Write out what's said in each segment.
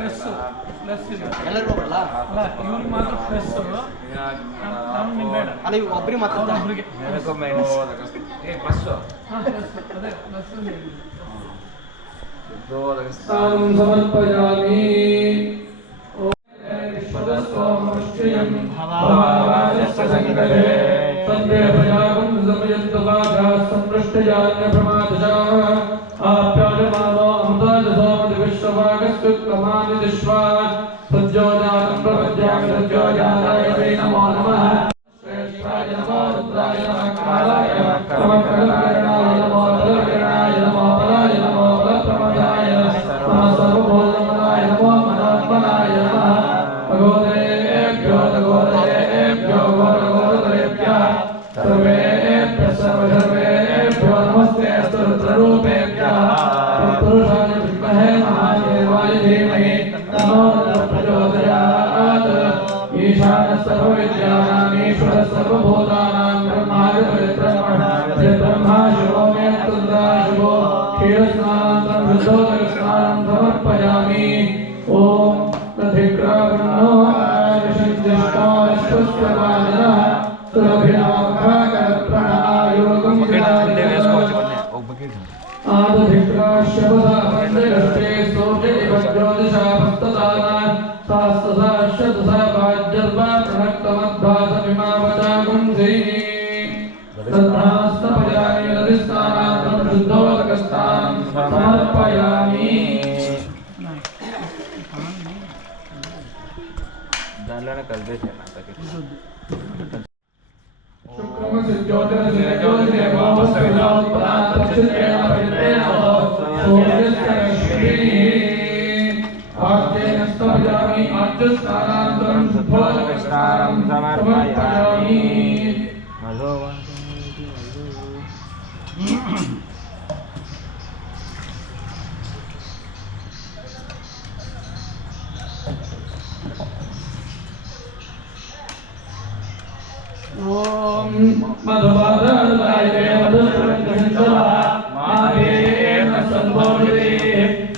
Plus ಎಲ್ಲರಿಗೂ ಬರಲ್ಲ ಅಲ್ಲ ಇವ್ರಿಗೆ ಮಾತ್ರ ಪ್ಲಸ್ ನಮ್ಗೆ ಬೇಡ ಅಲ್ಲ ಇವು ಒಬ್ಬರಿಗೆ ಮಾತ್ರ ಒಬ್ಬರಿಗೆ ಪ್ಲಸ್ ಅದೇ ಪ್ಲಸ್ ಸಮರ್ಪಯಾಮಿ विश्वदस्वामश्रियं भवावाजस्य संगरे संदे प्रजागं समयन्तवागा संपृष्टयान्य प्रमादशः आप्यायमानो अमृताजसोमति विश्ववागस्युत्तमानि दिश्वा सज्जोजातं प्रपद्यामि सज्जोजाताय वै नमो नमः श्रेष्ठाय नमो रुद्राय नमः कालाय नमः कमलकर्णाय नमो बलकर्णाय नमो बलाय नमो बलप्रमदाय नमः सर्वभूतमनाय नमो मनोत्मनाय नमः भगवतेभ्यो घोरघोरतरेभ्यः सर्वेभ्यः सर्वधर्मेभ्यो नमस्ते अस्तु रुद्ररूपेभ्यः तत्पुरुषाय विद्महे महादेवाय धीमहि तन्नो प्रचोदयात् ईशानः सर्वविद्यानाम् ईश्वरः सर्वभूतानां ब्रह्मा शिवो मे तद्रा शिवो क्षीरस्नानं शुद्धोदकस्नानं समर्पयामि ॐ तथिग्रावणो आयुष्यस्वामिनः सुरभिनामखाकरप्रणयोगं आदधिग्राश्यवदा वन्दे सोटे वज्रोदिशा भक्तदाना शास्त्रशास्त्रदशा वाज्यर्वा प्रणक्तमद्भासमिमावचागुं जैनी तद्धास्तपयामि नदिस्नानां शुद्धोदकस्नानं समर्पयामि दानलाने कर दे ना ताकि शुक्रम से ज्योतिर्जय भवस्विनां परांतक्षेण परितेन सूर्यस्य रश्मिः आद्येन स्तवयामि आद्यस्नानान्तरं शुद्धोदकस्नानं समर्पयामि ओम मधुवादाय मधुरंजनः मादेन संभोधि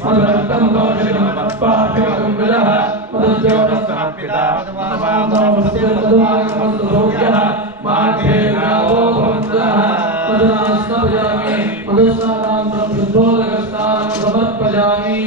मधुरंतम दोषितं पाठकं विदः मधुज्योतिस्समर्पिता मधुमागमस्तुभोग्यः माघेनावो भवन्तः मधुनास्तवयामि मधुस्नानान्तरं शुद्धोदकस्नानं समर्पयामि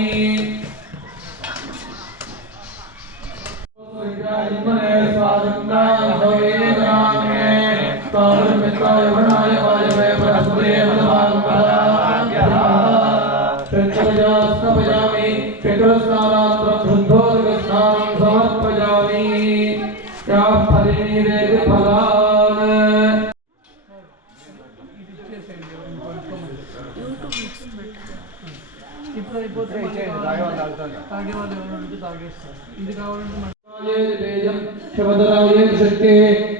शिवदराय शक्ति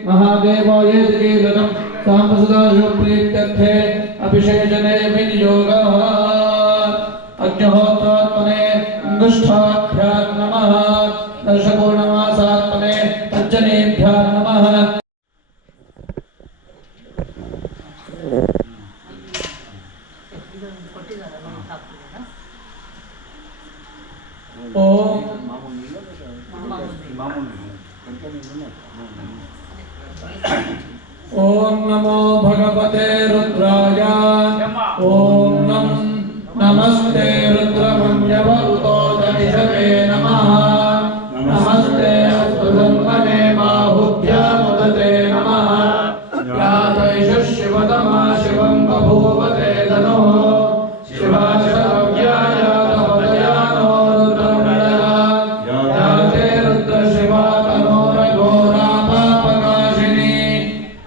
महादेवाय कीर्तनं साम्बसदाशुप्रीत्यर्थे अभिषेचने विनियोगः अग्निहोत्रात्मने निष्ठाभ्यां नमः दर्शपूर्णमासात्मने तज्जनेभ्यां नमः ओम नमो भगवते रुद्राय ओम नमस्ते रुद्रमन्यवरुतोदनिषवे नमः नमस्ते अस्तुधन्वने बाहुभ्यामुदते नमः यातैष शिवतमा शिवं बभूवते धनुः शिवाशरव्याय तवदयानो रुद्रमण्डला याते रुद्रशिवा तनोरघोरापापकाशिनी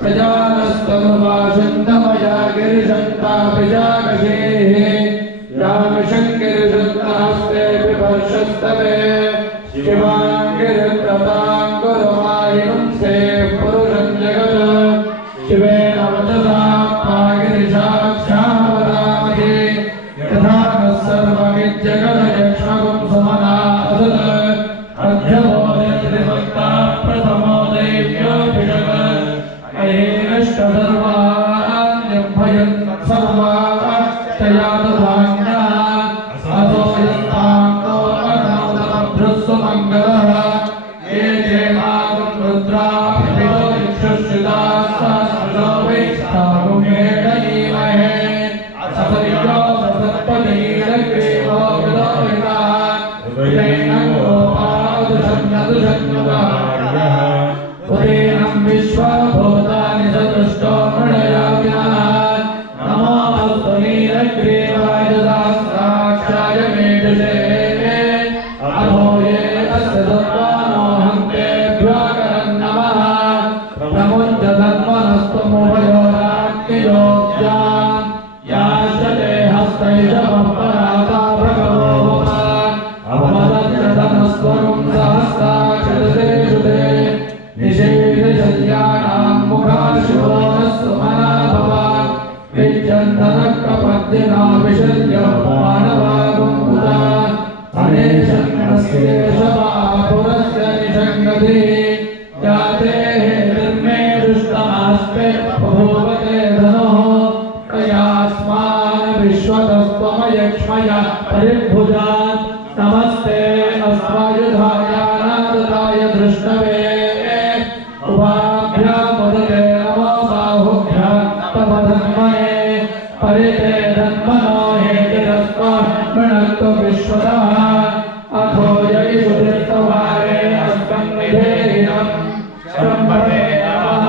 प्रजानस्तनुवाशन्तमया गिरिशन्ताभिजागशेः रामशङ्किरिशन्तास्ते विभर्षस्तवे शिवाङ्गिरित्रताङ्कुरुमाहिंसे पुरुषं जगत् शिवेन वचसा पागिरिशाक्षावदामहे यथा सर्वमिज्जगदयक्ष्मगुं समनादत् अध्यबोधयत्रिभक्ता प्रथमो दैव्योऽभिषक् अहेनष्टसर्वाण्यभयं सर्वास्तयादधान्यः अतो यस्ताङ्को अनौतमभ्र चतुर्भुजान् नमस्ते अस्मायुधाय अनादताय दृष्टवे उभाभ्यां मुदते नमो बाहुभ्यां तपधन्मने परिते धन्मनो हेतिरस्मान् मृणक्तु विश्वतः अथो ययिषुधिस्तवारे अस्तं निधेहिनं शम्भवे नमः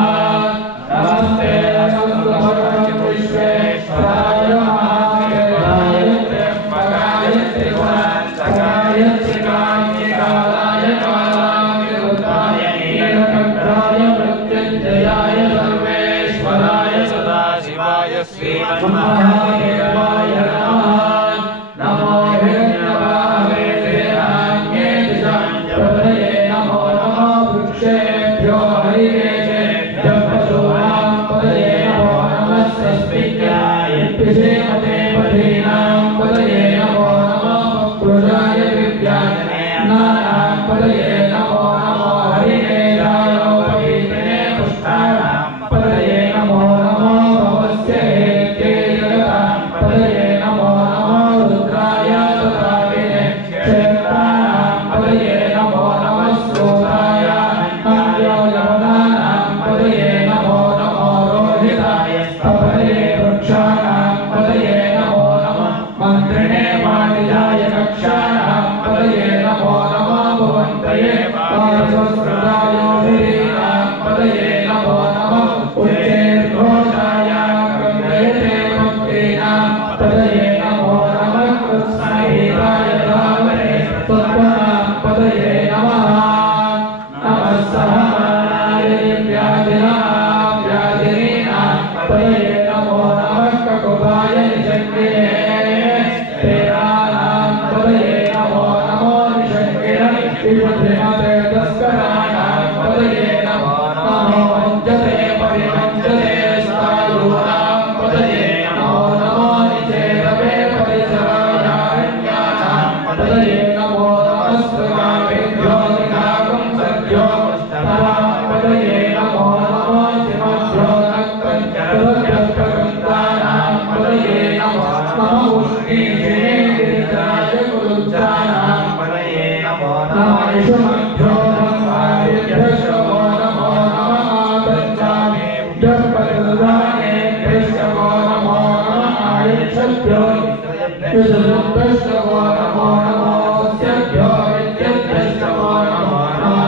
नमस्ते असन्तु भगवन् विश्वेश्वराय महादेवाय त्र्यम्बकाय त्रिगुणान्तकाय त्रिकान्तिकालाय कालाग्निरुद्धाय नीलकण्ठाय मृत्युञ्जयाय सर्वेश्वराय सदाशिवाय श्रीमन्महादेवाय नमः नमो हिरण्यवाहे देहान्ये दिशाञ्जपतये नमो नमो वृक्षेभ्यो हरिकेशेभ्यः पशूनां पतये नमो नमः स्वस्तिज्ञाय विषेमते पथीनां पतये नमो नमः वक्तृजाय विद्याजनानां पतये नमो नमो हरिकेशाय उपवीतिने पुष्टाणां पतये नमो नमो भवस्य हेत्ये जगतां पतये नमो नमो रुद्राय तथाविने क्षेत्राणां पतये नमो नमः स्रोताय अन्यो यवनानां पतये नमो नमो रोहिताय पतये वृक्षाणां पतये नमो नमः मन्त्रिणे मानिजाय कक्षाणां पतये नमो नमः भुवन्तये पार्श्वसृतायोधिरीणां पतये नमो नमः उच्चैर्घोषाय गङ्गेते भक्तीनां पतये नमो नमः कृत्स्नहीराय धामने त्वत्त्वां पतये नमः नमः सहमानाय दिव्याधिनां व्याधिनीनां पतये नमो नमः ककुभाय निषङ्गिने तेरानां पतये नमो नमो निषङ्गिने विबुद्धिमते तस्कराणां पतये नमो नमो वञ्चते परिवञ्चते स्थायूनां पतये नमो नमो निचेतवे परिसरायारण्यानां पतये नमो नमस्कृताभ्यो निनाकं सद्यो पुष्टतां पतये नमो नमो सिंहभ्यो नक्तञ्चलभ्यस्तकन्तानां पतये नमो नमः उष्णीषिणे गिरिजाय कुलुज्जानां पतये नमो नमः इषुमभ्यो ब्रह्मादिभ्यश्चमो नमो नमः आतञ्चामेभ्यः प्रतिददानेभ्यश्चमो नमो नमः आयुष्यभ्यो विष्णुभ्यश्चमो नमो नमो स्यभ्यो विद्यभ्यश्चमो नमो नमः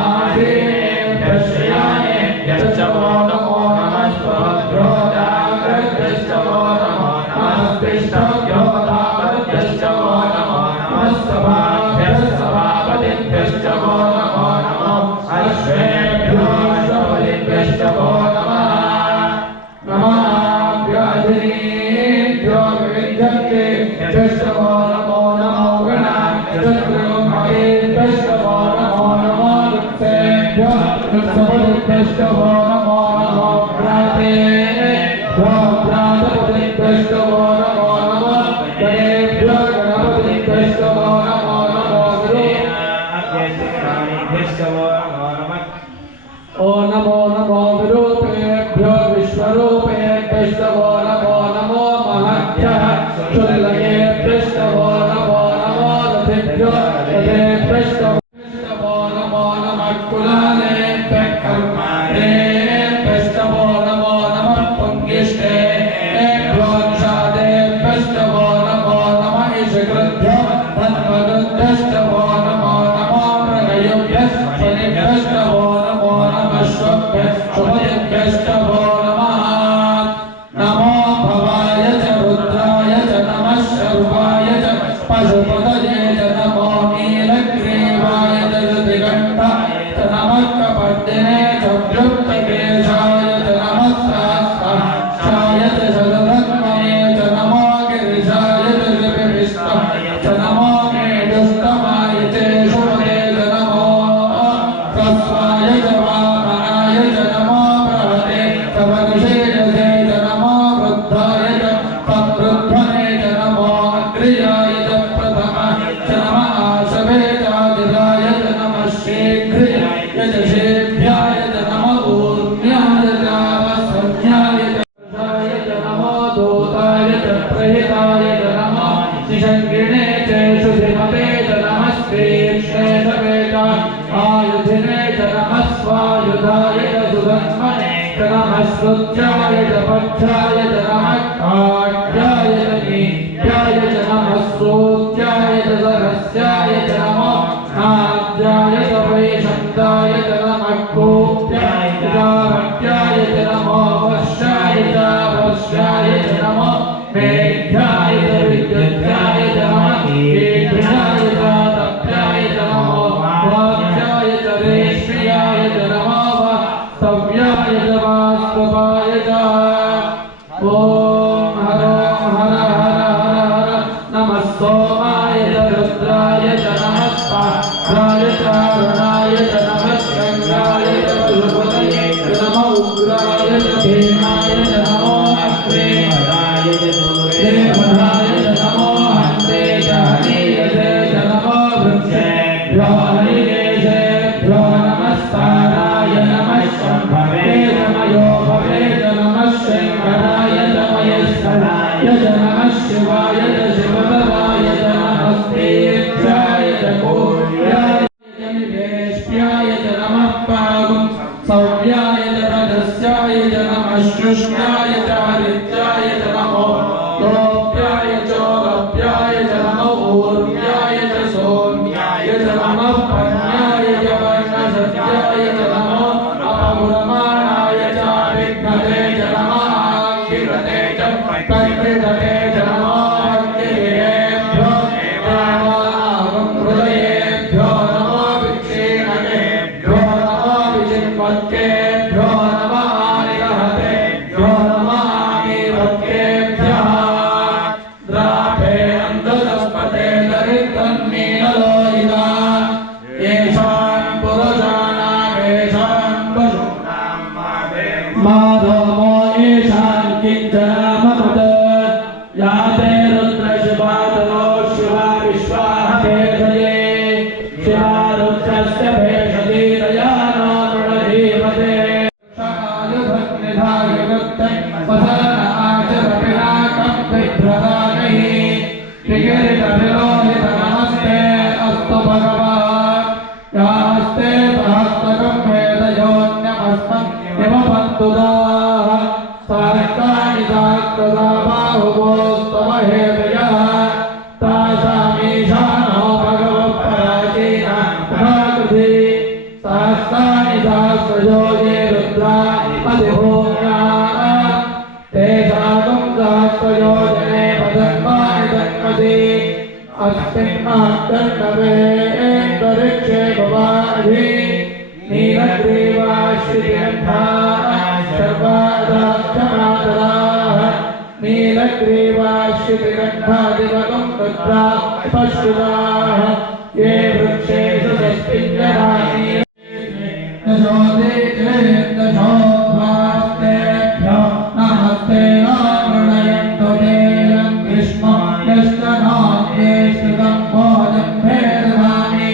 आशीनेभ्यश्चयानेभ्यश्चमो नमो नमः स्वभ्यो जाग्रभ्यश्चमो नमो नमः स्पृष्टभ्यो तावद्भ्यश्चमो नमो नमः सभाभ्यः सभापतिभ्यश्चमो नमो नमः अश्वेभ्यो अश्वपतिभ्यश्चमो नमः नमः व्याधिनीभ्यो विविध्यन्तेभ्यश्चमो नमो नमो गणाभ्यश्चमो नमो नमो वृक्षेभ्यो वृक्षपतिभ्यश्चमो नमो नमो भ्रातेभ्यो भ्रातपतिभ्यश्चमो नमो नमः गणेभ्यो गणपतिभ्यश्चमो नमो नमो ओ नमो नमो विरूपेभ्यो विश्वरूपेभ्यश्चमो नमो नमो महद्भ्यः क्षुल्लकेभ्यश्चमो नमो नमो रथेभ्यो रथेभ्यश्चमो नमो नमः कुलालेभ्यः कर्माणेभ्यश्चमो नमो नमः पुङ्गिष्टेभ्यो निषादेभ्यश्चमो नमो नमः ईशकृभ्यो धन्वकृभ्यश्चमो नमो नमो मृगयुभ्यः स्वनिभ्यश्चमो नमो नमः शुभदिभ्यश्चमो नमः नमो भवाय च रुद्राय च नमः शर्वाय च पशुपतये च नमो नीलग्रीवाय नमः श्रुत्याय च पक्षाय च नमः काट्याय च नीत्याय च नमः श्रोत्याय च सहस्याय च नमः नाद्याय च वैशन्ताय च नमः कोट्याय च भट्याय च नमः वर्षाय च वर्ष्याय च नमः मेघ्याय च विद्युत्याय च नमः ईभ्याय च तप्याय च नमः वाच्याय च रेष्म्याय च नमः सव्याय च वास्तवाय च ॐ हर हर हर हर नमः सोमाय च रुद्राय च नमः पात्राय च अरुणाय च नमः शङ्गाय च पशुपतये च नमः उग्राय च भीमाय च नमो अग्रे देवनाय च नमो हन्ते च हनीयते च नमो वृक्षेभ्यो हरिकेशेभ्यो नमस्ताराय नमः शम्भवे नमयो भवे च नमः शङ्कराय च महेश्वराय च नमः शिवाय च शिवतराय च नमस्तेभ्याय च कोट्याय च निवेश्याय च नमः पागुं सव्याय च रजस्याय च नमः शुष्णाय च हरित्याय च नमो लोप्याय च लप्याय च नमो ऊर्व्याय च सोम्याय च नमः पन्याय च वर्णसत्याय च नमो अपगुणमाणाय च विघ्नते च नमः आक्षिरते च कर्तृते च नमो अग्निरेभ्यो देवानागं हृदयेभ्यो नमो विक्षीणकेभ्यो नमो विचिन्वत्केभ्यो नमः आनिलहतेभ्यो नमः आनिवत्केभ्यः द्रापे अन्ततस्पते दरिद्रन्मीनलोहिता येषां पुरुषाणामेषां पशूनां माधवो येषां किञ्चनामकृत याते रुद्रशिवातनो शिवा विश्वाभेषजे शिवा रुद्रस्य भेषजी दयानो मृणधीमते क्षमाय भग्निधाय वृत्तं वसन आचरपिनाकं विभ्रदानैः त्रिगिरितविलोहित नमस्ते अस्तु भगवान् यास्ते सहस्रकं वेदयोन्यमस्मन् हिमपन्तुदाः सहस्राणि सहस्रदा बाहुवोस्तमहेतयः तासामीशानो भगवत्पराचीना प्रकृति सहस्राणि सहस्रयो ये रुद्रा अधिभूम्याः तेषां सहस्रयो जने पदन्मानि तन्मसि अस्मिन्नात्तन्नवे अन्तरिक्षे भवानि नीलग्रीवाश्रिगन्धाः सर्वादाक्षमातराः नीलग्रीवाश्रिगन्धादिवगं तत्रा पश्युताः ये वृक्षेषु सस्मिञ्जराणि दशोदेशेन्दशोभास्तेभ्यो नमस्ते नामृणयन्तु तेलं ग्रीष्मो यष्टनोद्येष्टितं भोजं भेदधामि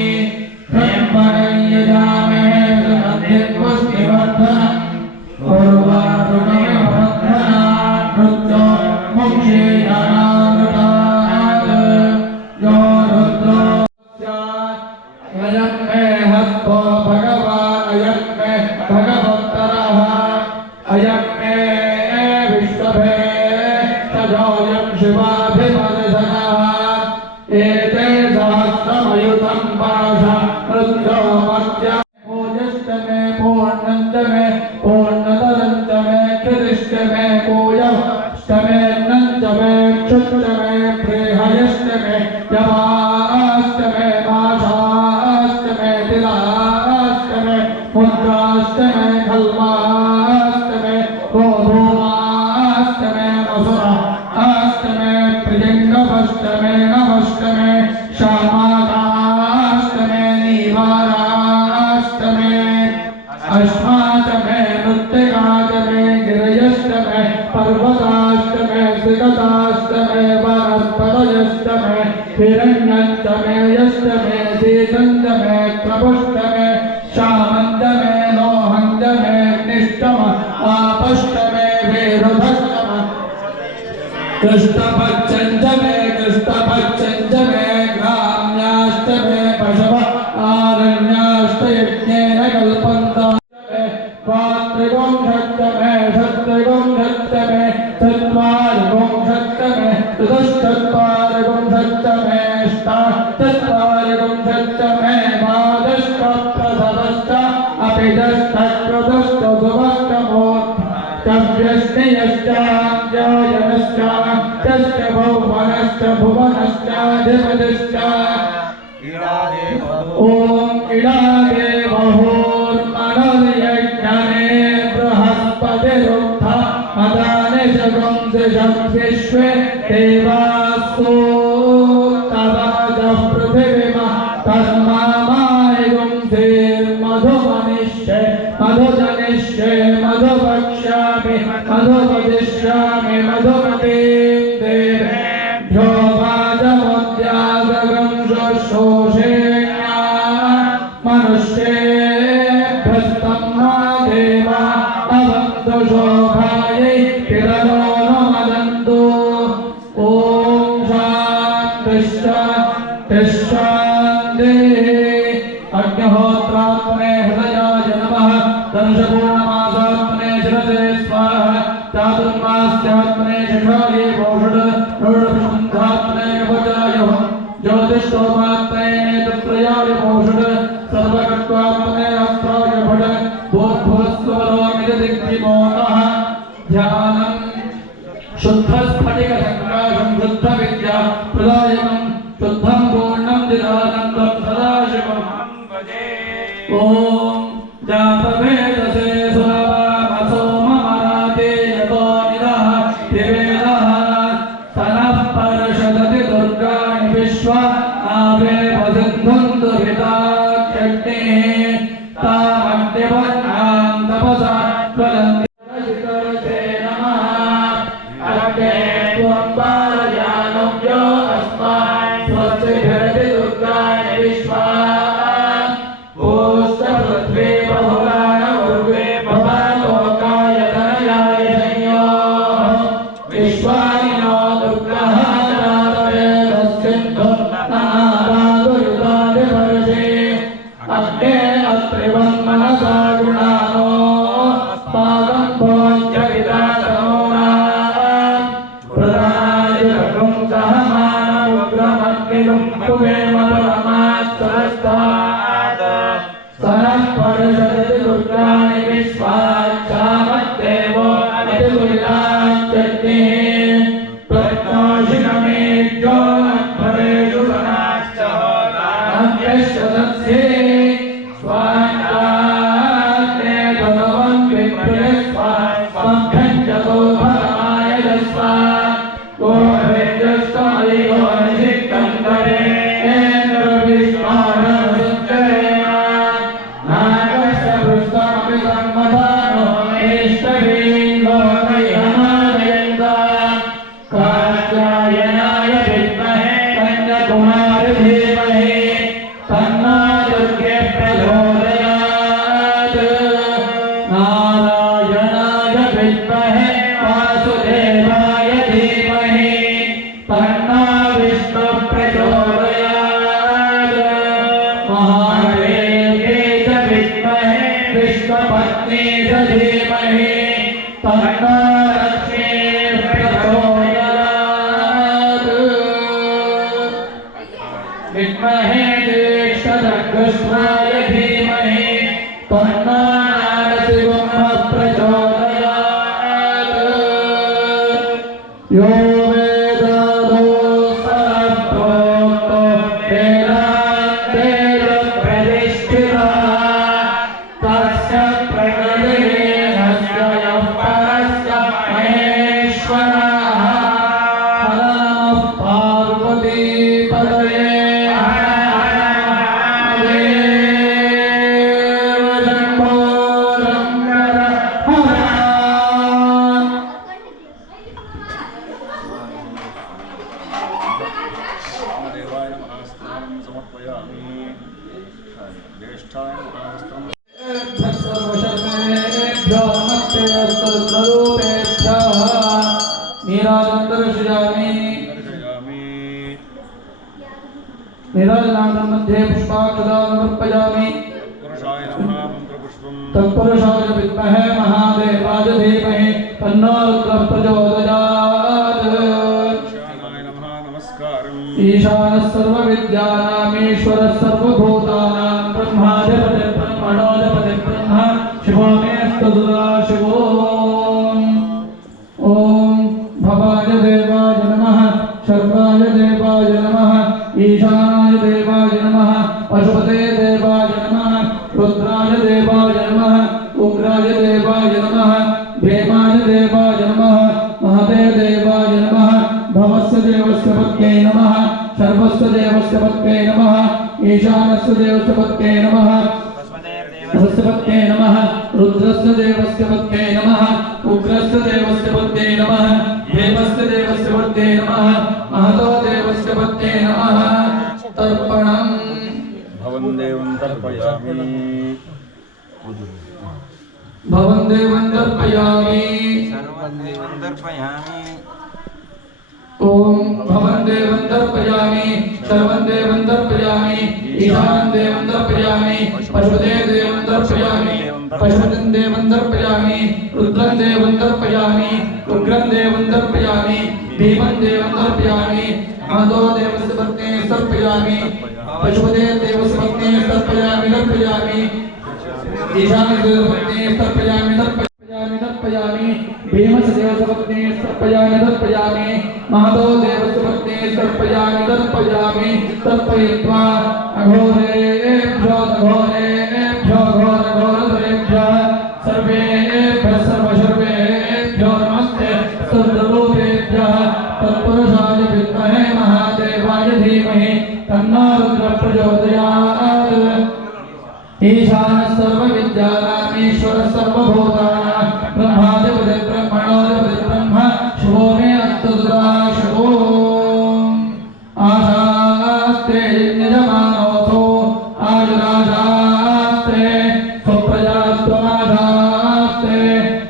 ब्रह्मणं यजामहे सुमध्यपुष्टिवर्धनम् उर्वारुकमिवर्धनात् मृत्यो मोक्षेणामृतात् यो रुद्रो अयं मे हस्तो भगवान् अयं मे भगवत्तरः अयं मे विश्वभे तजोऽयं शिवाभिमर्शनः एते सहस्रमयुतं पाशं मृत्यो मर्त्य पूजश्च मे पूर्णञ्च मे पूर्णतरञ्च मे क्षुतिश्च मे पूयश्च मे नञ्च मे क्षुश्च मे प्रेहयश्च मे यमाश्च मे माशाश्च मे तिलाश्च मे मुद्राश्च मे खल्वाश्च मे गोधूमाश्च मे मसुराश्च मे प्रियङ्गवश्च मे नमश्च मे श्यामाकाश्च मे नीवाराश्च मे अश्माश्च मे मृत्तिकाश्च मे गिरयश्च मे पर्वताश्च मे सिकताश्च मे वनस्पतयश्च मे हिरण्यश्च मे यश्च मे शीतञ्च मे त्रपुश्च मे श्यामञ्च मे लोहञ्च मे अग्निश्च आपश्च मे वीरुधश्च मे कृष्णपक्षञ्च मे कृष्णपक्षञ्च मे ग्राम्याश्च मे पशवः आरण्याश्च यज्ञेन कल्पन्ताश्च मे त्रिवंशश्च मे तारिकं सच्च मे मादश्च प्रसवश्च अपिदश्च सुभश्च मोक्षव्यष्टियश्च जायनश्च तश्च भुवनश्च भुवनश्चाधिपतिश्च ॐ इडादेवहोर्मनर्यज्ञने बृहस्पतिरुक्था मदानि शगं दिशं विश्वे देवास्तु तवाजः पृथिवीमा तन्मामायगुं धीर्मधुमनिष्ये मधुजनिष्ये मधुवक्ष्यामि मधुवदिष्यामि मधुमतीं देवेभ्यो वाजमद्यागं शुश्रूषेण्या मनुष्येभ्यस्तं मा देवा अवन्तु शोभायै किरणो न मदन्तु ॐ शान्तिश्शान्तिः अग्निहोत्रात्मने हृदयाय नमः दंशपूर्णमासात्मने शिरसे स्वाहा चातुर्मास्यात्मने शिखायै भूषण रूढपुष्पन्धात्मने कवचाय ज्योतिष्ठोमात्मने नेत्रत्रयाय भूषण सर्वकत्वात्मने अस्त्राय भट भूर्भुवस्वरोमिददिग्विमोहः ध्यानं शुद्धस्फटिकसङ्काशं शुद्धविद्या प्रदायकं शुद्धं पूर्णं दिदानन्दं सदाशिवं भजे ॐ जातवेदसे सुरवामसो ममराते यतो निदः त्रिवेदः तनः परशदति दुर्गाणि विश्वा आवेवसिन्धुन्तु हिताख्यग्निः तामग्निवर्णां तपसा ज्वलन्ति शिखरसे नमः अग्ने त्वं पारयानुव्यो अस्मान् स्वस्तिभिरति दुर्गाणि विश्वा भूश्च पृथ्वी बहुलान उर्वे भवालोकाय तनयाय संयोः विश्वानि नो दुर्गः जातवेदस्सिन्धुं नारादुरितादिवर्षे अग्ने अत्रिवं मनसा गुणानो पादं भोज्य विदातनोनां प्रदायकं सहमानमुग्रमग्निगुं कुवेमपरमात्सरस्तात् सनः परशदति दुर्गाणि विश्वाच्चामद्देवो अतिदुरिताच्चग्निः प्रत्नोषिणमेज्यो अध्वरेषु गणाश्च होताभ्यश्चदत्से स्वान्ताग्ने भगवन् विप्रे स्वाभ्यं च सौभगाय दस्वा गोभेजस्तमलिगो निषिक्तन्तरे इन्द्रविष्णोरनुसुच्चरेम नागस्य पृष्ठमपि सम्मदानो एष्टवीन्दो मह्यमादयन्त कात्यायनाय विद्महे कन्याकुमारी धीमहि तन्नो दुर्गे प्रचोदयात् नारायणाय विद्महे वासुदेवाय धीमहि तन्नो विष्णुः प्रचोदयात् महादेव्यै च विद्महे विष्णुपत्नी च धीमहि तन्नो लक्ष्मीः प्रचोदयात् विद्महे ज्येष्ठदग्रस्वाय धीमहि तन्नो नारसिंहः प्रचोदयात् यो वेदादो सर्वप्रोक्तो वेदान्तेन प्रतिष्ठितः तस्य प्रकृतिरेण स्वयं परस्य महेश्वरः नमः पार्वतीपतये देवाय महास्त्रं समर्पयामि ज्येष्ठाय महास्त्रं निराजनाथं मध्ये पुष्पाक्षदानं समर्पयामि पुरुषाय नमः मंत्रपुष्पं तत्पुरुषाय विद्महे महादेवाय धीमहि तन्नो रुद्रः प्रचोदयात् ईशानाय नमः नमस्कारं ईशानः सर्वविद्यानामीश्वरः सर्वभूतानां ब्रह्माधिपतिः ब्रह्मणोऽधिपतिः ब्रह्म शिवो मेऽस्तु सदाशिवो ॐ भवाय देवाय नमः शर्वाय देवाय नमः ईशानाय देवाय नमः पशुपते देवाय नमः रुद्राय देवाय नमः उग्राय देवाय नमः भीमाय देवाय नमः महते देवाय नमः भवस्य देवस्य पत्न्यै नमः सर्वस्य देवस्य पत्न्यै नमः ईशानस्य देवस्य पत्न्यै नमः भवस्य पत्न्यै नमः रुद्रस्य देवस्य पत्न्यै नमः उग्रस्य देवस्य पत्न्यै नमः भीमस्य देवस्य पत्न्यै नमः महतो देवस्य पत्न्यै नमः तर्पणम् भवन् देवं तर्पयामि भवन् देवं तर्पयामि ॐ भवन् देवं तर्पयामि सर्वं देवं तर्पयामि ईशानं देवं तर्पयामि पशुपते देवं तर्पयामि पशुपतिं देवं तर्पयामि रुद्रं देवं तर्पयामि उग्रं देवं तर्पयामि भीमं देवं तर्पयामि महतो देवस्य पत्न्यै तर्पयामि पशुपते देवस्य पत्न्यै तर्पयामि ईशानं देवस्य पत्न्यै तर्पयामि तर्पयामि भीमस्य देवस्य पत्न्यै तर्पयामि महतो देवस्य पत्न्यै तर्पयामि तर्पयित्वा अघोरेभ्यो घोरघोरधरेभ्यः सर्वेभ्यः सर्वशर्वेभ्यो नमस्ते सर्वरूपेभ्यः तत्पुरुषाय विद्महे महादेवाय धीमहि तन्नो रुद्रः प्रचोदयात् ईशानः सर्वविद्यानामीश्वरः सर्वभूतानां ब्रह्माधिपतिः ब्रह्मणोऽधिपतिः ब्रह्म शिवो मेऽस्तु सदाशिवो आशास्ते यजमानोऽसो आयुराशास्ते स्वप्रजास्त्वमाशास्ते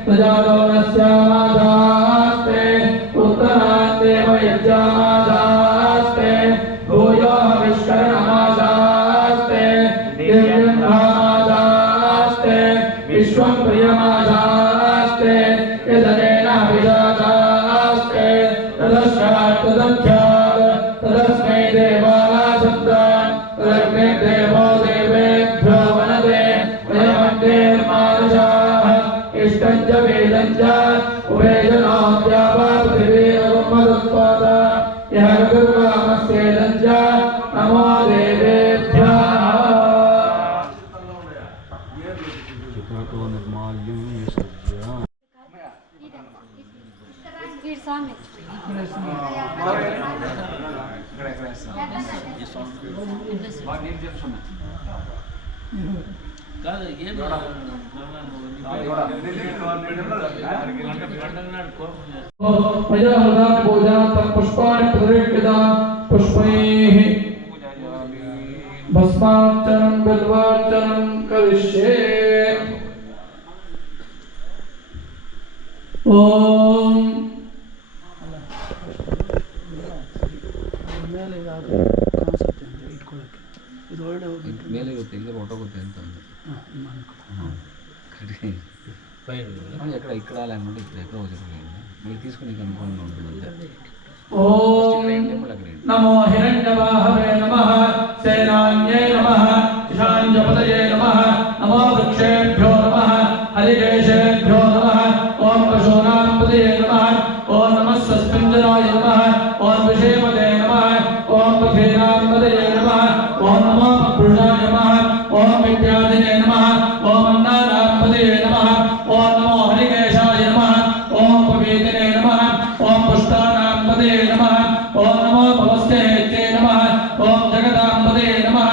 प्रजादोनस्यामाशास्ते उत्तरान्देव यज्ञामाशास्ते भूयो विष्करणमाशास्ते दिव्यमाशास्ते विश्वं प्रियमाशास्ते यदनेनाभिषाशास्ते तदस्यात् तदस्मै देवानाशब्दान् तदग्ने देवो देवेभ्यो वनदे वयमन्तेर्मानुषाः इष्टं च वेदं च उभयजनोऽद्यावा पृथिवीरगुम्मदस्त्वाद यः गुरुवामस्येदं च नमो देवेभ्यः पुष्पैः भस्मार्चनं बिल्वार्चनं करिष्ये ॐ ಮೇಲೆ ಗೊತ್ತು ಇಲ್ಲಿ ಫೋಟೋ ಗೊತ್ತೆ ಅಂತ ఎక్కడ ఇక్కడ అలా అనమాట ఇక్కడ ఎక్కడ వచ్చి మీరు తీసుకుని కనుక్కోండి ఉంటుంది ఓం నమో హిరణ్యవాహవే నమః సేనాన్యే నమః ఈశాన్యపతయే నమః నమో వృక్షేభ్యో నమః హరికేశేభ్యో నమః ఓం పశూనాం పతయే నమః ఓం నమః సస్పెంజనాయ నమః ఓం విషేమదే నమః ఓం పథేనాం పతయే నమః ఓం నమో పురుషాయ నమః ఓం విద్యాధినే నమః ఓం అన్నానాం పతయే నమః ఓం నమో హరికేశాయ నమః ఓం పవీతినే నమః ఓం పుష్టానాం పతయే నమః ఓం నమో భవస్తే నమః ఓం జగదాం పతయే నమః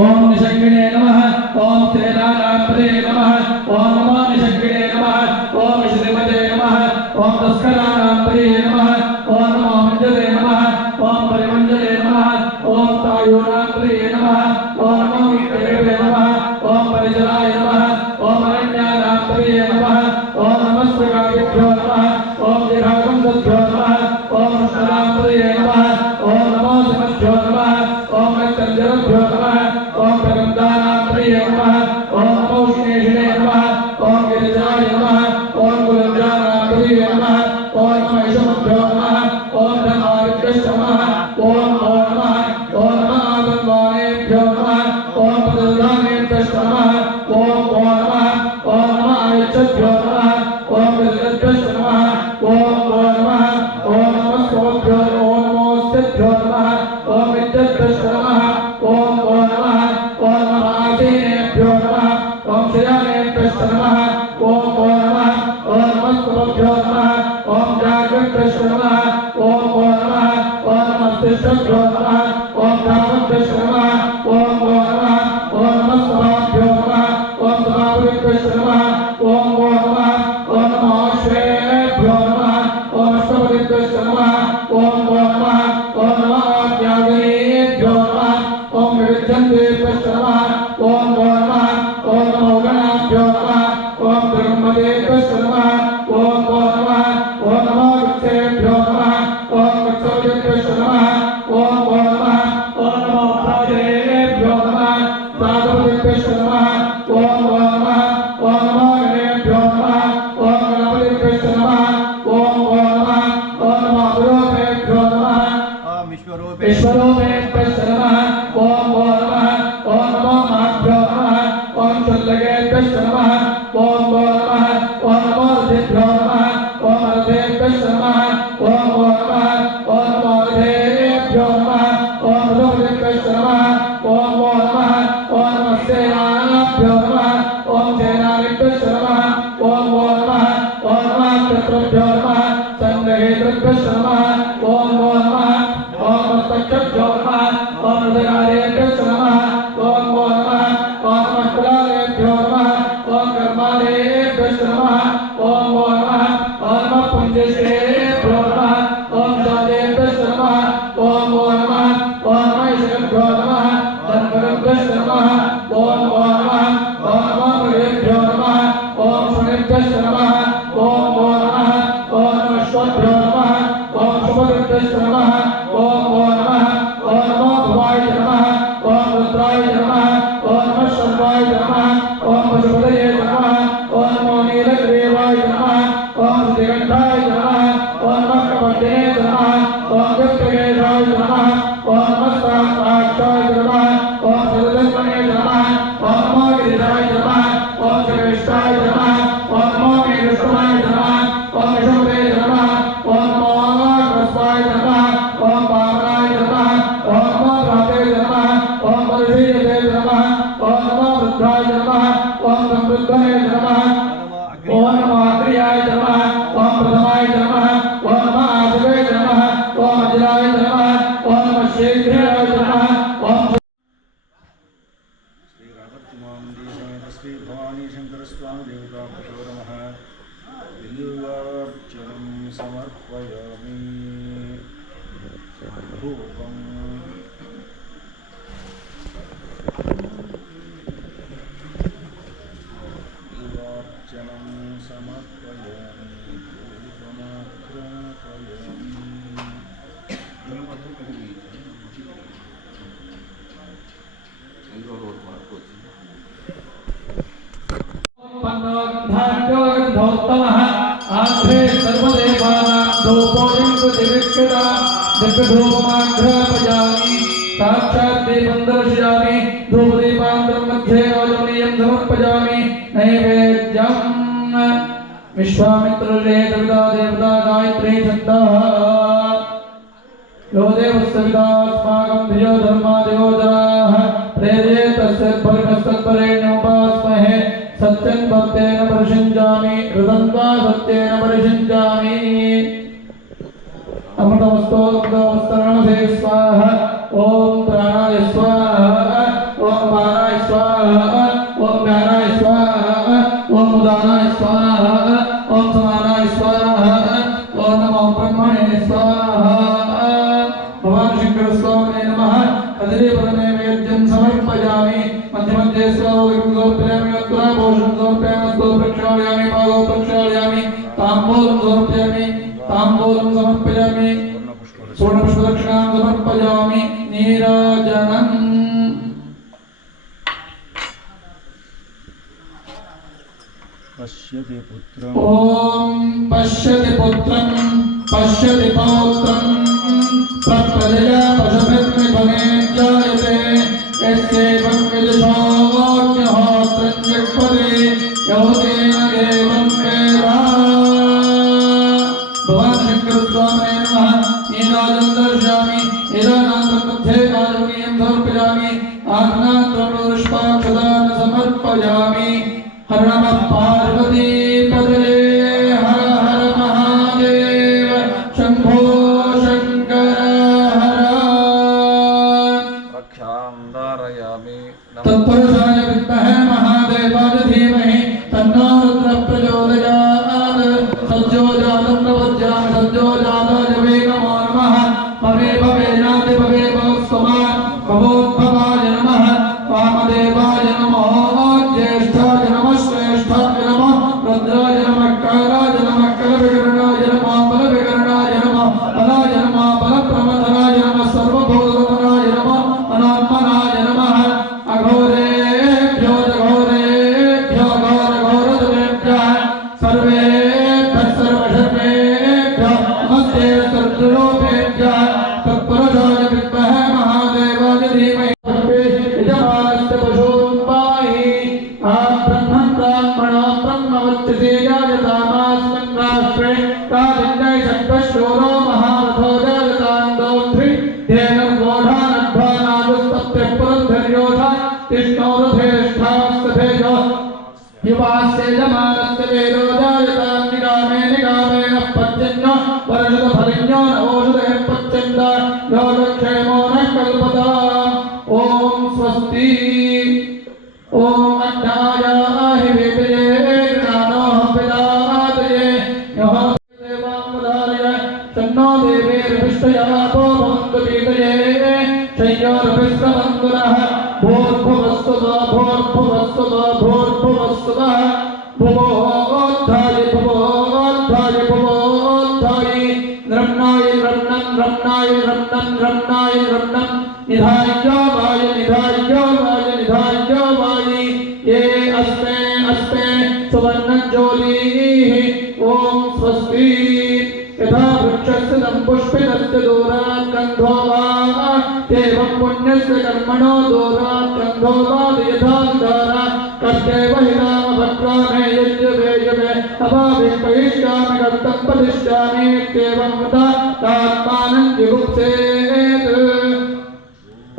ओम निशंगिने नमः ओम सेनानापदे नमः ओम नमो निशंगिने नमः ओम श्रीमते नमः ओम तस्करानापदे नमः ओम नमो मंजले नमः ओम परिमंजले नमः ओम तायोनापदे नमः ओम नमो विदेवे नमः ओम परिजनाय नमः ओम अरण्यानापदे नमः ओम नमस्काराभ्यो नमः ओम दिघागंधभ्यो नमः ओम शरापदे नमः ओम नमो शिवभ्यो नमः ओम चंद्रभ्यो नमः ओम प्रगंधानापदे नमः ओम नमो शिवेशिने नमः ओम गिरिजाय नमः ओम गुलजानापदे नमः ओम नमो ईशभ्यो नमः ओम धर्मादिभ्यो नमः ओम नमः आगन्वानेभ्यो नमः ओम पददानेभ्यो नमः ओम नमः आयच्छभ्यो नमः ओम विद्युभ्यो नमः ओम नमः नमस्भ्यो नमो नमः ओम विद्युभ्यो नमः ओम नमः आसीनेभ्यो नमः ओम शयानेभ्यो नमः ओम नमः नमस्भ्यो नमः ओम जागृभ्यो नमः ओम नमः नमस्तेभ्यो नमः ओम धामभ्यो नमः ओम नमः नमस्भ्यो नमः ओम समाभ्यो नमः ओम नमः श्वेभ्यो नमः ओम अष्टपदिभ्यो नमः ओम नमः ज्ञानेभ्यो नमः ओम विविधेभ्यो नमः ओम नमः गणाभ्यो नमः ओम ब्रह्मदेभ्यो नमः ओम नमः नमो वृक्षेभ्यो नमः ओम वृक्षोभ्यो नमः ओम नमः नमो प्राजेभ्यो नमः प्राजपतिभ्यो नमः ओम नमः नमो गणेभ्यो नमः ओम गणपतिभ्यो नमः ओम नमः नमो गुरुभ्यो नमः विश्वरूपेभ्यो नमः ओम नमः नमो महाभ्यो नमः ओम चल्लगेभ्यो नमः ओम नमः नमो रथेभ्यो नमः ओम रथेभ्यो नमः ओम नमः नमो रथेभ्यो नमः ओम रथेभ्यो नमः ओम नमः सेनाभ्यो नमः ओम सेनाभ्यो नमः ओम नमः चक्रभ्यो नमः संग्रहेभ्यो नमः ओम नमः मस्तकेभ्यो नमः ओम हृदयारेभ्यो नमः ओम नमः कुलालेभ्यो नमः ओम कर्मालेभ्यो नमः ओम नमः पुंजसेभ्यो नमः ओम जातेभ्यो नमः ओम नमः ईश्वरेभ्यो नमः धनवरेभ्यो नमः ओम नमः मृगेभ्यो नमः ओम शनेभ्यो नमः ओम नमः अश्वभ्यो नमः ओम शुभदेभ्यो नमः ओम नमः नमो भवाय नमः ओम रुद्राय नमः ओम नमः शर्वाय नमः ओम पशुपतये नमः ओम नमो नीलग्रीवाय नमः ओम दिगंधाय नमः ओम नमः कपटिने नमः ओम व्यक्तगेशाय नमः ओम नमः साक्षाय नमः ओम सर्वधर्मणे नमः ओम नमो गिरिजाय नमः ओम जगेशाय नमः ओम नमो नीलकृष्णाय नमः ओम विष्णुवे नमः ओम नमो कृष्णाय नमः ओम पावनाय नमः ओम नमो राते नमः ओम परिषीयते नमः ओम नमो वृद्धाय नमः ओम समृद्धये नमः ओम नमो अग्र्याय नमः ओम प्रथमाय नमः ओम नमो आदिवे नमः ओम अजिलाय नमः ओम नमो शीघ्राय नमः ओम श्री राधाकुमारी समेत श्री भवानी शंकर स्वामी देवताभ्यो नमः बिल्वार्चनं समर्पयामि धूपम् बिल्वार्चनं समर्पयामि धूपमाघ्रापयामि गंधोत्तमः आग्रे सर्वदेवानां धूपोऽयं प्रतिविष्कृता दिव्यधूपमाघ्रापयामि साक्षात् दीपं दर्शयामि धूपदीपान्तरं मध्ये आचमनीयं समर्पयामि नैवेद्यं विश्वामित्रऋषे सविता देवता गायत्री छन्दः यो देवस्सविता अस्माकं धियो धर्मादियो जनाः प्रेरये तस्य परिणस्तत्परेण्योपास्महे सत्यं भक्तेन परिषिञ्जामि ऋतं वा सत्येन परिषिञ्जामि अमृतमस्तोऽमृतमस्तरणसे स्वाहा ॐ प्राणाय स्वाहा ॐ नीराजनम् पश्यति पुत्रम् ॐ पश्यति पुत्रम् पश्यति पौत्रम् प्रप्रजया पशुभिर्निभवे जायते यस्यैवं विदुषोऽग्निहोत्रं जग्पदे यौतेन एवं वेद भगवान् शङ्करस्वामिने नमः नीराजं दर्शयामि नीराजं मध्ये आरोग्यं समर्पयामि आत्मात्रं पुष्पाक्षदान समर्पयामि हर नमः पार्वती पदये हर हर महादेव शंभो शंकर हर रक्षां धारयामि तत्पुरुषाय विद्महे महादेवाय धीमहि तन्नो रुद्रः प्रचोदयात् सज्जो जातं प्रपद्यामि सज्जो जाताय वै नमो नमः भवे भवेनाति भवे भवस्वमान् भवोद्भवाय नमः वामदेवाय नमो ज्येष्ठाय नमः श्रेष्ठाय नमः रुद्राय नमः कालाय नमः कलविकरणाय नमः बलविकरणाय नमः बलाय नमः बलप्रमथनाय नमः सर्वभूतमनाय नमः अनात्मनाय नमः अघोरेभ्यो घोरेभ्यो घोरघोरतमेभ्यः सर्वेभ्यः सर्वशर्वेभ्यः नमस्ते सर्वरूपेभ्यः तत्पुरुषाय विद्महे महादेवाय धीमहि यजमानस्य पशून् पाहि ब्रह्मन् ब्राह्मणो ब्रह्मवच्यते जायतामास्मिन् राष्ट्रे कालिन्दै शक्तशूरो महारथो जायतां दौध्रि धेनुर्वोढानध्वानादुस्तप्ते पुरन्धर्योधा तिष्ठोरुधेष्ठास्तथेजो युवास्य यजमानस्य वेदो जायतां निगामे निगामेन पच्यन्यो वर्षदफलिन्यो न ओषधेः पच्यन्त योगक्षेमो न कल्पताम् ॐ स्वस्ति ॐ अध्यायाहि वेदये ज्ञानोः विदातये यः देवामुदारय तन्नो देवीर्विष्टयातो भवन्तु वीतये शय्योर्विश्रवन्तु नः भूर्भुवस्सुतो भूर्भुवस्सुतो भूर्भुवस्सुतः भुवोद्धाय भुवोद्धाय भुवोद्धाय नृम्णाय नृम्णं नृम्णाय नृम्णं नृम्णाय नृम्णं निधाय्यो वाय निधाय्यो वाय निधाय्यो वाय ये अस्मे अस्मे सुवर्णज्योतिः ॐ स्वस्ति यथा वृक्षस्य पुष्पितस्य दूरात् गन्धो वा एवं पुण्यस्य कर्मणो दूरात् गन्धो वा यथा विधारा कर्तेव हि नाम भक्रामे यज्ञवेयमे अभावे पयिष्यामि कर्तं पदिष्यामि इत्येवं मुदा तात्मानं जुगुप्सेत्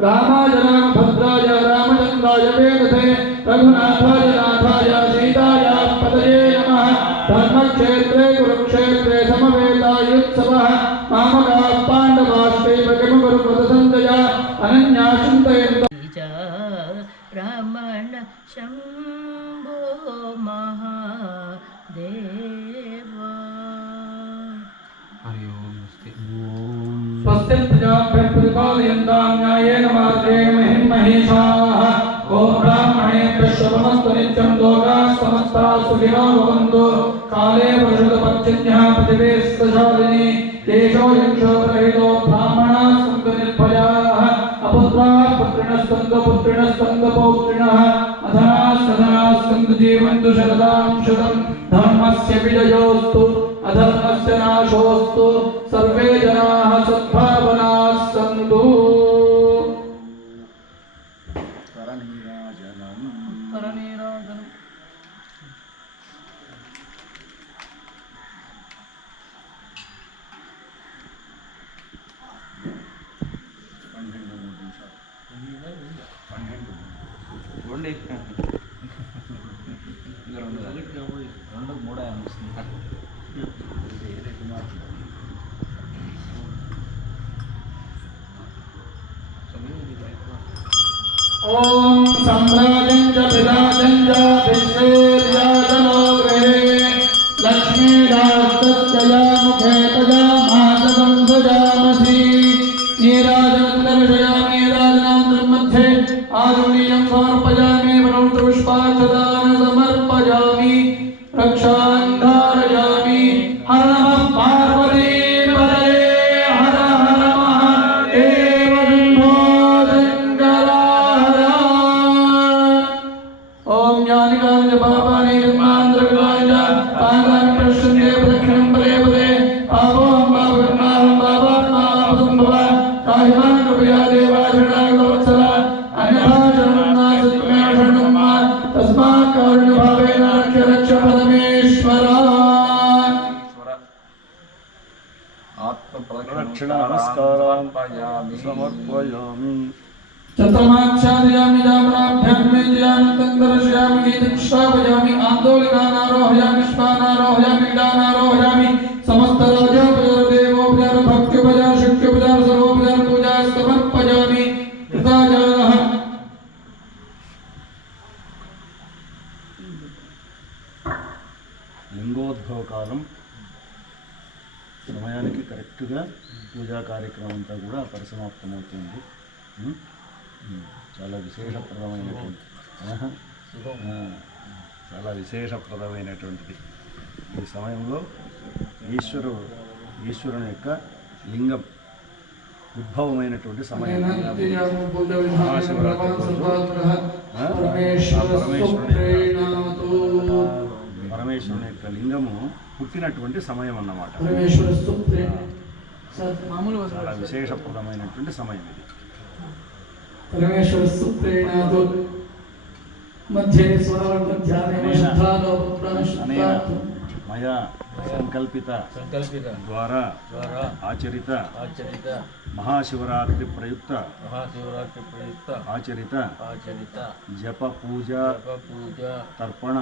रामाय रामभद्राय रामचन्द्राय वेदसे रघुनाथाय नाथाय सीताय पतये नमः धर्मक्षेत्रे कुरुक्षेत्रे समवेतायुत्सवः मामकाः पाण्डवाश्चैव किं कुर्वत सञ्जय अनन्या चिन्तयन्तः रमण शम्भो महादेव हरि ओम स्वस्ति प्रजाभ्यः प्रतिपालयन्तां न्यायेन मार्गेण महिं महिषाः ॐ ब्राह्मणेभ्यः शुभमस्तु नित्यं लोकाः समस्ताः सुखिनो भवन्तु काले वर्षदपर्जन्यः पृथिवीस्तशालिनी देशो यक्षोपरहितो ब्राह्मणाः सन्तु निर्भयाः अपुत्राः पुत्रिणः सन्तु पुत्रिणः सन्तु पौत्रिणः अधनाः सधनाः सन्तु जीवन्तु शरदां शतं धर्मस्य विजयोस्तु अधर्मस्य नाशोस्तु सर्वे जनाः सद्भावनाः सन्तु करनीराजनम् రెండు మూడే అనిపిస్తుంది ओम सम्राजं च विराजं च विश्वेर्याजनो गृहे लक्ष्मीदास्तस्या मुखे तजा मातरं सजामसि नीराजनन्दर्शयामि नीराजनान्तर्मध्ये आरुणीयं समर्पयामि वरौतपुष्पाक्षदानं समर्पयामि रक्षां धारयामि हर नमः पार्वती पतये हर हर महादेव शम्भो प्रिया देवाशरणागतवत्सला अन्यभाषणन्नासत्मेव तस्मात् कारुण्यभावेन रक्ष परमेश्वरा आत्मप्रदक्षिणनमस्कारान् समर्पयामि चतुर्माक्षादयामि जामनाभ्यां मेजयामि तन्दर्शयामि गीतं श्रावयामि आन्दोलनारोहयामि श्वानारोहयामि दानारोहयामि समस्त राजोपचार भक्त्योपचार शक्त्योपचार सर्वोपचार पूजा समर्पयामि कृतायाः లింగోద్భవ కాలం సమయానికి కరెక్ట్గా పూజా కార్యక్రమం అంతా కూడా పరిసమాప్తమవుతుంది. చాలా విశేషప్రదమైనటువంటిది ఈ సమయంలో ఈశ్వరుని యొక్క లింగం ఉద్భవమైనటువంటి సమయం. పరమేశ్వరుని యొక్క లింగము పుట్టినటువంటి సమయం అన్నమాట. చాలా విశేషప్రదమైనటువంటి సమయం ఇది. మయా సంకల్పిత ద్వారా ఆచరిత మహాశివరాత్రి ప్రయుక్త ఆచరిత జప పూజ తర్పణ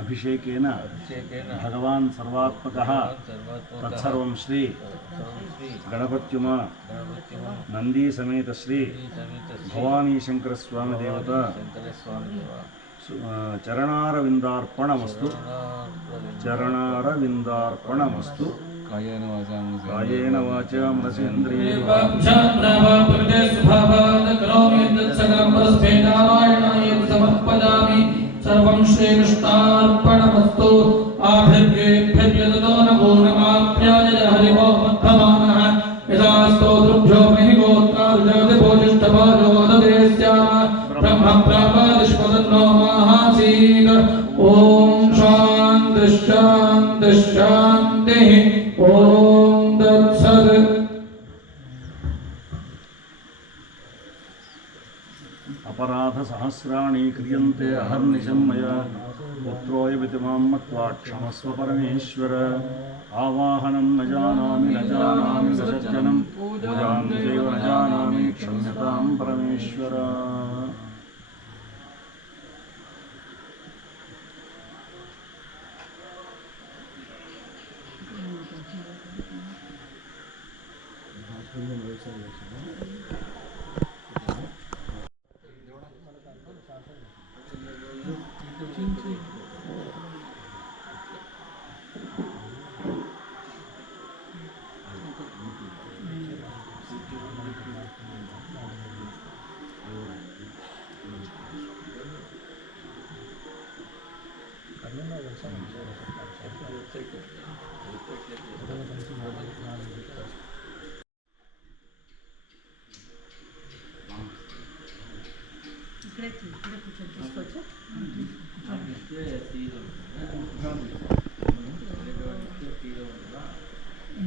అభిషేకేన భగవాన్ సర్వాత్మకః తత్సర్వం శ్రీ గణపత్యుమ నందీ సమేత శ్రీ భవానీ శంకర స్వామి దేవత చరణారవిందార్పణమస్తు చరణారవిందార్పణమస్తు. కాయేన వాచా మనసేంద్రియైర్వా సర్వం శ్రీకృష్ణార్పణమస్తు. ఆభిర్గేభ్యో నమో నమాప్యాయ హరిమో మధ్యమానః యదా స్తోత్రుభ్యో మహి గోత్రార్జోదిష్టభాజోదదేస్యామ బ్రహ్మ ప్రాపాదిష్పదన్నో మహాసీద. ఓం శాంతి శాంతి శాంతి. ఓం తత్సత్. అపరాధ సహస్రాణి క్రియంతే అహర్నిశం మయా పుత్రోయమితి మాం మత్వా క్షమస్వ పరమేశ్వర. ఆవాహనం న జానామి సజ్జనం పూజాం చైవ న జానామి క్షమ్యతాం పరమేశ్వర.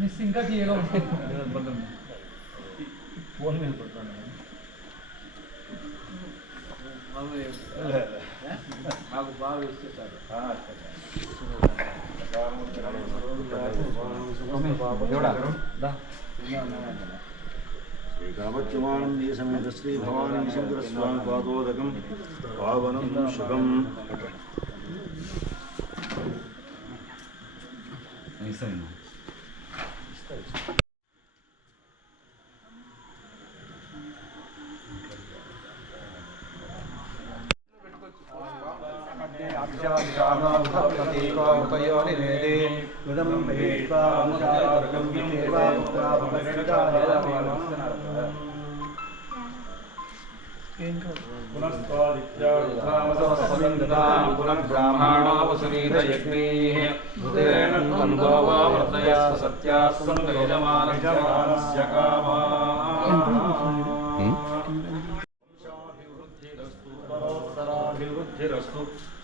మిస్సింగ్ గా తీయగా ఉంటుంది. ఫోన్ మీద పడుతున్నాను నాకు బాగా ఇస్తారు. శ్రీకామత్యమానందీ సమేత శ్రీ భవానీ శంకర స్వామి పాదోదకం పావనం శుభం.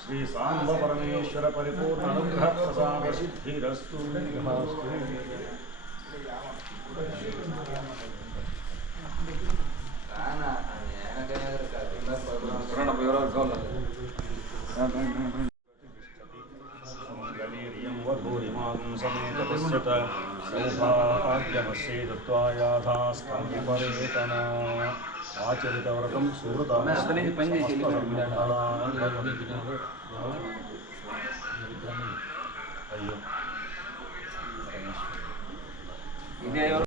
శ్రీ సాంబ పరమేశ్వర పరిపూర్ణ అనుగ్రహ ప్రసాద సిద్ధిరస్తు. तस्यै दत्त्वायाथास्तं विपरेतन आचरितव्रतं सुहृतं अय्यो